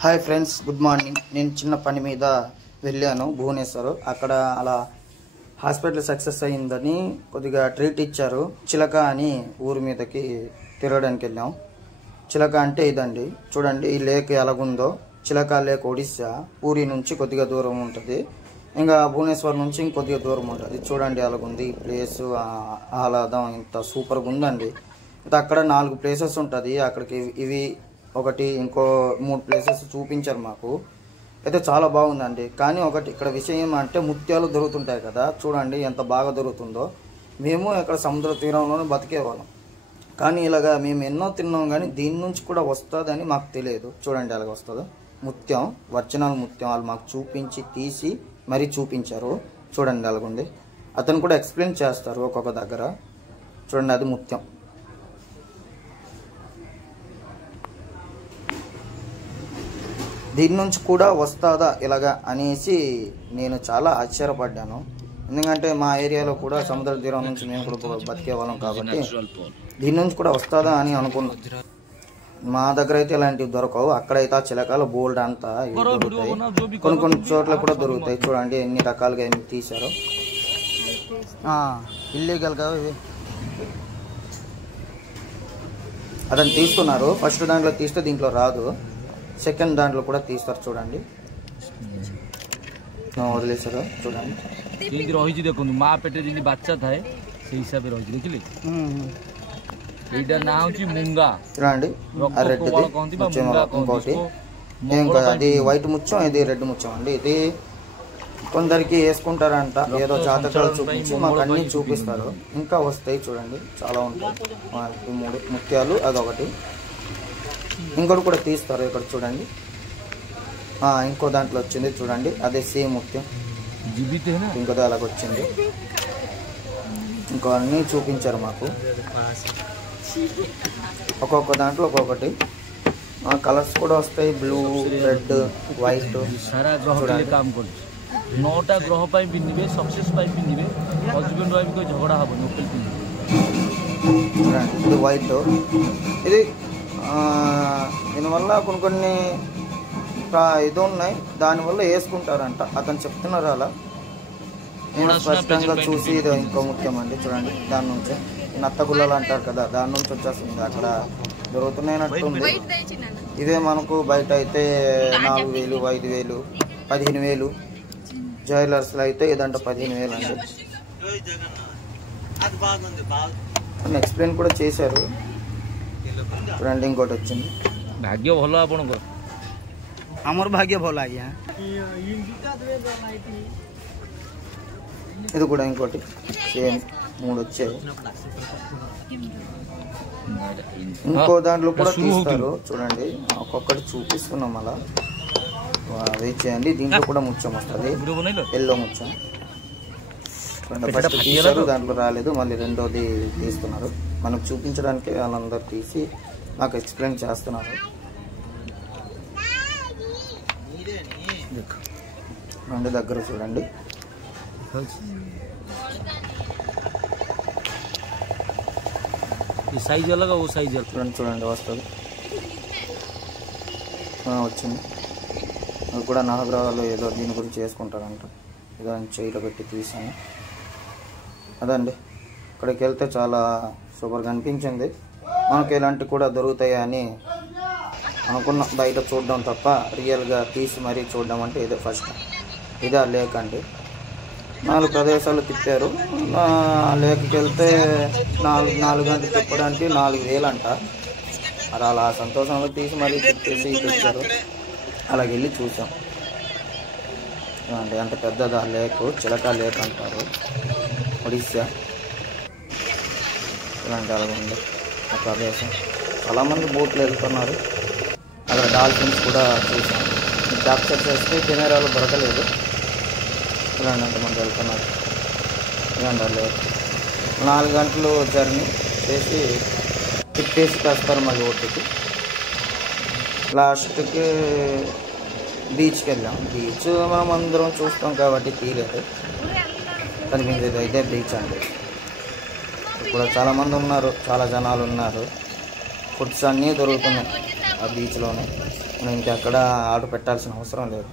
Hi friends, good morning. నేను చిన్న పని మీద వెళ్ళాను భువనేశ్వర్. అక్కడ అలా హాస్పిటల్ సక్సెస్ అయ్యిందని కొద్దిగా ట్రీట్ ఇచ్చారు. చిలక అని ఊరి మీదకి తిరగడానికి వెళ్ళాం. చిలక అంటే ఇదండి, చూడండి ఈ లేక్ ఎలాగుందో. చిలక లేక్ ఒడిస్సా, పూరి నుంచి కొద్దిగా దూరం ఉంటుంది. ఇంకా భువనేశ్వర్ నుంచి ఇంకొద్దిగా దూరం ఉంటుంది. చూడండి అలాగుంది ఈ ప్లేస్, ఆహ్లాదం ఇంత సూపర్గా ఉందండి. అక్కడ 4 ప్లేసెస్ ఉంటుంది. అక్కడికి ఇవి ఒకటి ఇంకో 3 ప్లేసెస్ చూపించారు మాకు. అయితే చాలా బాగుందండి. కానీ ఒకటి ఇక్కడ విషయం అంటే ముత్యాలు దొరుకుతుంటాయి కదా, చూడండి ఎంత బాగా దొరుకుతుందో. మేము ఇక్కడ సముద్ర తీరంలోనే బతికేవాళ్ళం, కానీ ఇలాగా మేము ఎన్నో తిన్నాం, కానీ దీని నుంచి కూడా వస్తుందని మాకు తెలియదు. చూడండి అలాగ వస్తుందో ముత్యం, ఒరిజినల్ ముత్యం. వాళ్ళు మాకు చూపించి తీసి మరీ చూపించారు. చూడండి అలాగుంది. అతను కూడా ఎక్స్ప్లెయిన్ చేస్తారు ఒక్కొక్క దగ్గర. చూడండి అది ముత్యం. దీని నుంచి కూడా వస్తుందా ఇలాగా అనేసి నేను చాలా ఆశ్చర్యపడ్డాను. ఎందుకంటే మా ఏరియాలో కూడా సముద్ర తీరం నుంచి మేము కూడా బతికే వాళ్ళం కాబట్టి దీని నుంచి కూడా వస్తుందా అని అనుకున్నాం. మా దగ్గర అయితే ఇలాంటివి దొరకవు. అక్కడైతే ఆ చిలకలు బోల్డ్ అంతా దొరుకుతాయి. కొన్ని చోట్ల కూడా దొరుకుతాయి. చూడండి ఎన్ని రకాలుగా ఎన్ని తీశారు. ఇల్లీగల్ గా ఇవి అతను తీస్తున్నారు. ఫస్ట్ దాంట్లో తీస్తే దీంట్లో రాదు, సెకండ్ దాంట్లో కూడా తీస్తారు. చూడండి వదిలేసారు. చూడండి रही देखो माँ पेटे जी बाचा थाए से हिसाब से रही देखिले एटा ना होची मुंगा చూడండి ఇంకోటి ఏం కాదు, అది వైట్ ముత్యం, ఇది రెడ్ ముత్యం అండి. ఇది కొందరికి వేసుకుంటారంట, ఏదో జాతకాలు చూపించి మాకు అన్ని చూపిస్తారు. ఇంకా వస్తాయి చూడండి, చాలా ఉంటాయి. 3 ముత్యాలు అదొకటి. ఇంకోటి కూడా తీస్తారు ఇక్కడ చూడండి. ఇంకో దాంట్లో వచ్చింది చూడండి, అదే సేమ్ ముత్యం. ఇంకోది అలాగ వచ్చింది. ఇంకో అన్నీ చూపించారు మాకు. ఒక్కొక్క దాంట్లో ఒక్కొక్కటి కలర్స్ కూడా వస్తాయి, బ్లూ, రెడ్, వైట్. नौटा ग्रह पिंधे सक्सेस पिंधे हजबैंड वाइफ को झगड़ा हम नोकल पिंधे. ఇది వైట్. ఇది దీనివల్ల కొన్ని ఇది ఉన్నాయి, దానివల్ల వేసుకుంటారంట. అతను చెప్తున్నారు అలా. నేను స్పష్టంగా చూసి ఇది ఇంకో ముఖ్యం అండి. చూడండి దాని నుంచి నత్తగుల్లలు అంటారు కదా, దాని నుంచి వచ్చేస్తుంది. అక్కడ దొరుకుతున్నాయినట్టుంది. ఇవే మనకు బయట అయితే 4,000, 5,000, 15,000. జ్యువెలర్స్లో అయితే ఇదంటే 15,000 అండి. ఎక్స్ప్లెయిన్ కూడా చేశారు. చూడండి ఇంకోటి వచ్చింది. भाग्य भल आपण आमर भाग्य भल आज्ञा. ఇది కూడా ఇంకోటి సేమ్ 3 వచ్చాయి. ఇంకో దాంట్లో కూడా తీస్తారు. చూడండి ఒక్కొక్కటి చూపిస్తున్నాం అలా, వెయిట్ చేయండి. దీంట్లో కూడా ముత్యం వస్తుంది, ఎల్లో ముత్యం. ఫస్ట్ తీశారు, దాంట్లో రాలేదు, మళ్ళీ రెండోది తీస్తున్నారు. మనకు చూపించడానికి వాళ్ళందరూ తీసి నాకు ఎక్స్ప్లెయిన్ చేస్తున్నారు. రెండు దగ్గర చూడండి. సైజ్ అలాగా ఓ సైజ్ చూడండి. చూడండి వస్తుంది, వచ్చింది. అది కూడా నవగ్రహాలు ఏదో దీని గురించి చేసుకుంటారంట. ఏదో చేయిలో పెట్టి తీసాను. అదండి, ఇక్కడికి వెళ్తే చాలా సూపర్గా అనిపించింది. మనకు ఇలాంటివి కూడా దొరుకుతాయి అని అనుకున్నాం, బయట చూడడం తప్ప రియల్గా తీసి మరీ చూడడం అంటే ఇదే ఫస్ట్. ఇదే ఆ లేక్ అండి. 4 ప్రదేశాలు తిప్పారు. లేక్కి వెళ్తే 4 గంటలు తిప్పడానికి 4,000 అంట. అది అలా సంతోషంలో తీసి మరీ తిప్పేసి తెచ్చారు. అలాగ వెళ్ళి చూసాం. అంటే అంత పెద్దది ఆ లేక్, చిలక లేక్ అంటారు, ఒడిస్సా. ఇలాంటి అలాగ ఉంది ఆ ప్రదేశం. చాలామంది బోట్లు వెళ్తున్నారు. అక్కడ డాల్ఫిన్స్ కూడా చూసాం. క్యాప్చర్ చేస్తే కెమెరాలో దొరకలేదు. ఇలాంటి అంతమంది వెళ్తున్నారు. ఇలాంటి లేక్ 4 గంటలు జర్నీ చేసి తిప్పేసి తెస్తారు మళ్ళీ ఒడ్డుకి. లాస్ట్కి బీచ్కి వెళ్ళాం. బీచ్ మనం అందరం చూస్తాం కాబట్టి తీయలేదు, కనిపించేది అయితే బీచ్ అండి. ఇప్పుడు చాలామంది ఉన్నారు, చాలా జనాలు ఉన్నారు. ఫుడ్స్ అన్నీ దొరుకుతున్నాయి. ఆ బీచ్లోనే. మనం ఇంకెక్కడ ఆర్డర్ పెట్టాల్సిన అవసరం లేదు.